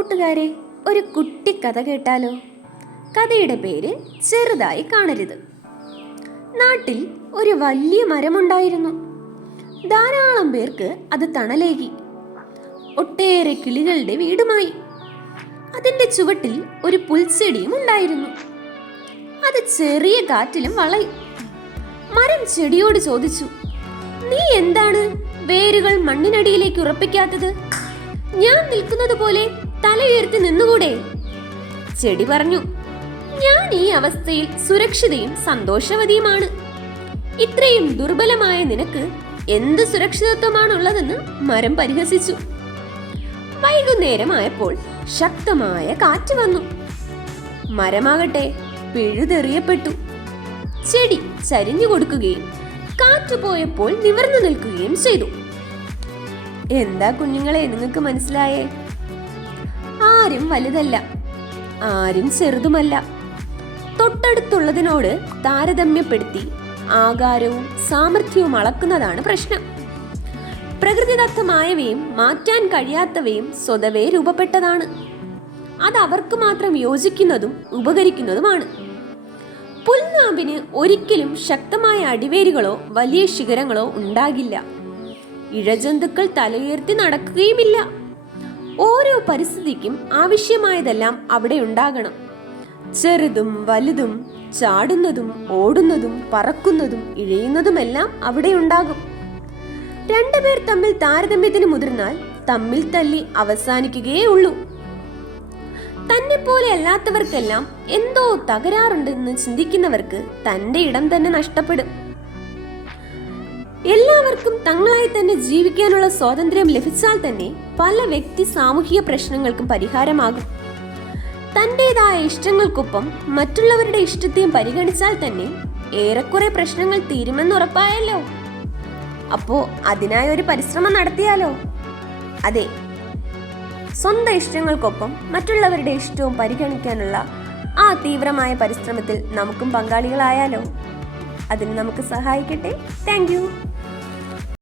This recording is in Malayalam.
കൂട്ടുകാരെ, ഒരു കുട്ടി കഥ കേട്ടാലോ? കഥയുടെ പേര് ചെറുതായി കാണരുത്. നാട്ടിൽ ഒരു വലിയ മരമുണ്ടായിരുന്നു. ധാരാളം പേർക്ക് അത് തണലേകി. ഒട്ടേറെ കിളികളുടെ വീടുമായി. അതിന്റെ ചുവട്ടിൽ ഒരു പുൽച്ചെടിയും ഉണ്ടായിരുന്നു. അത് ചെറിയ കാറ്റിലും വളയും. മരം ചെടിയോട് ചോദിച്ചു, നീ എന്താണ് വേരുകൾ മണ്ണിനടിയിലേക്ക് ഉറപ്പിക്കാത്തത്? ഞാൻ നിൽക്കുന്നത് പോലെ തലയുയർത്തി നിന്നുകൂടെ? ചെടി പറഞ്ഞു, ഞാൻ ഈ അവസ്ഥയിൽ സുരക്ഷിതയും സന്തോഷവതിയുമാണ്. ഇത്രയും ദുർബലമായ നിനക്ക് എന്ത് സുരക്ഷിതത്വമാണുള്ളതെന്ന് മരം പരിഹസിച്ചു. വൈകുന്നേരമായപ്പോൾ ശക്തമായ കാറ്റ് വന്നു. മരമാകട്ടെ പിഴുതെറിയപ്പെട്ടു. ചെടി ചരിഞ്ഞു കൊടുക്കുകയും കാറ്റ് പോയപ്പോൾ നിവർന്നു നിൽക്കുകയും ചെയ്തു. എന്താ കുഞ്ഞുങ്ങളെ, നിങ്ങൾക്ക് മനസ്സിലായേ? ആരും വലുതല്ല, ആരും ചെറുതുമല്ല. തൊട്ടടുത്തുള്ളതിനോട് താരതമ്യപ്പെടുത്തി ആകാരവും സാമർഥ്യവും അളക്കുന്നതാണ് പ്രശ്നം. പ്രകൃതിദത്തമായവയും മാറ്റാൻ കഴിയാത്തവയും സ്വതവേ രൂപപ്പെട്ടതാണ്. അത് അവർക്ക് മാത്രം യോജിക്കുന്നതും ഉപകരിക്കുന്നതുമാണ്. പുൽനാമ്പിന് ഒരിക്കലും ശക്തമായ അടിവേരുകളോ വലിയ ശിഖരങ്ങളോ ഉണ്ടാകില്ല. ഇഴജന്തുക്കൾ തലയുയർത്തി നടക്കുകയുമില്ല. ഓരോ പരിസ്ഥിതിക്കും ആവശ്യമായതെല്ലാം അവിടെ ഉണ്ടാകണം. ചെറുതും വലുതും, ചാടുന്നതും ഓടുന്നതും പറക്കുന്നതും ഇഴയുന്നതുമെല്ലാം അവിടെ ഉണ്ടാകും. രണ്ടുപേർ തമ്മിൽ താരതമ്യത്തിന് മുതിർന്നാൽ തമ്മിൽ തല്ലി അവസാനിക്കുകയേ ഉള്ളൂ. തന്നെ പോലെ അല്ലാത്തവർക്കെല്ലാം എന്തോ തകരാറുണ്ടെന്ന് ചിന്തിക്കുന്നവർക്ക് തന്റെ ഇടം തന്നെ നഷ്ടപ്പെടും. എല്ലാവർക്കും തങ്ങളായി തന്നെ ജീവിക്കാനുള്ള സ്വാതന്ത്ര്യം ലഭിച്ചാൽ തന്നെ പല വ്യക്തി സാമൂഹിക പ്രശ്നങ്ങൾക്കും പരിഹാരമാകും. തന്റേതായ ഇഷ്ടങ്ങൾക്കൊപ്പം മറ്റുള്ളവരുടെ ഇഷ്ടത്തെയും പരിഗണിച്ചാൽ തന്നെ ഏറെക്കുറെ പ്രശ്നങ്ങൾ തീരുമെന്നുറപ്പായല്ലോ. അപ്പോ അതിനായി ഒരു പരിശ്രമം നടത്തിയാലോ? അതെ, സ്വന്തം ഇഷ്ടങ്ങൾക്കൊപ്പം മറ്റുള്ളവരുടെ ഇഷ്ടവും പരിഗണിക്കാനുള്ള ആ തീവ്രമായ പരിശ്രമത്തിൽ നമുക്കും പങ്കാളികളായാലോ? അതിന് നമുക്ക് സഹായിക്കട്ടെ. Thank you.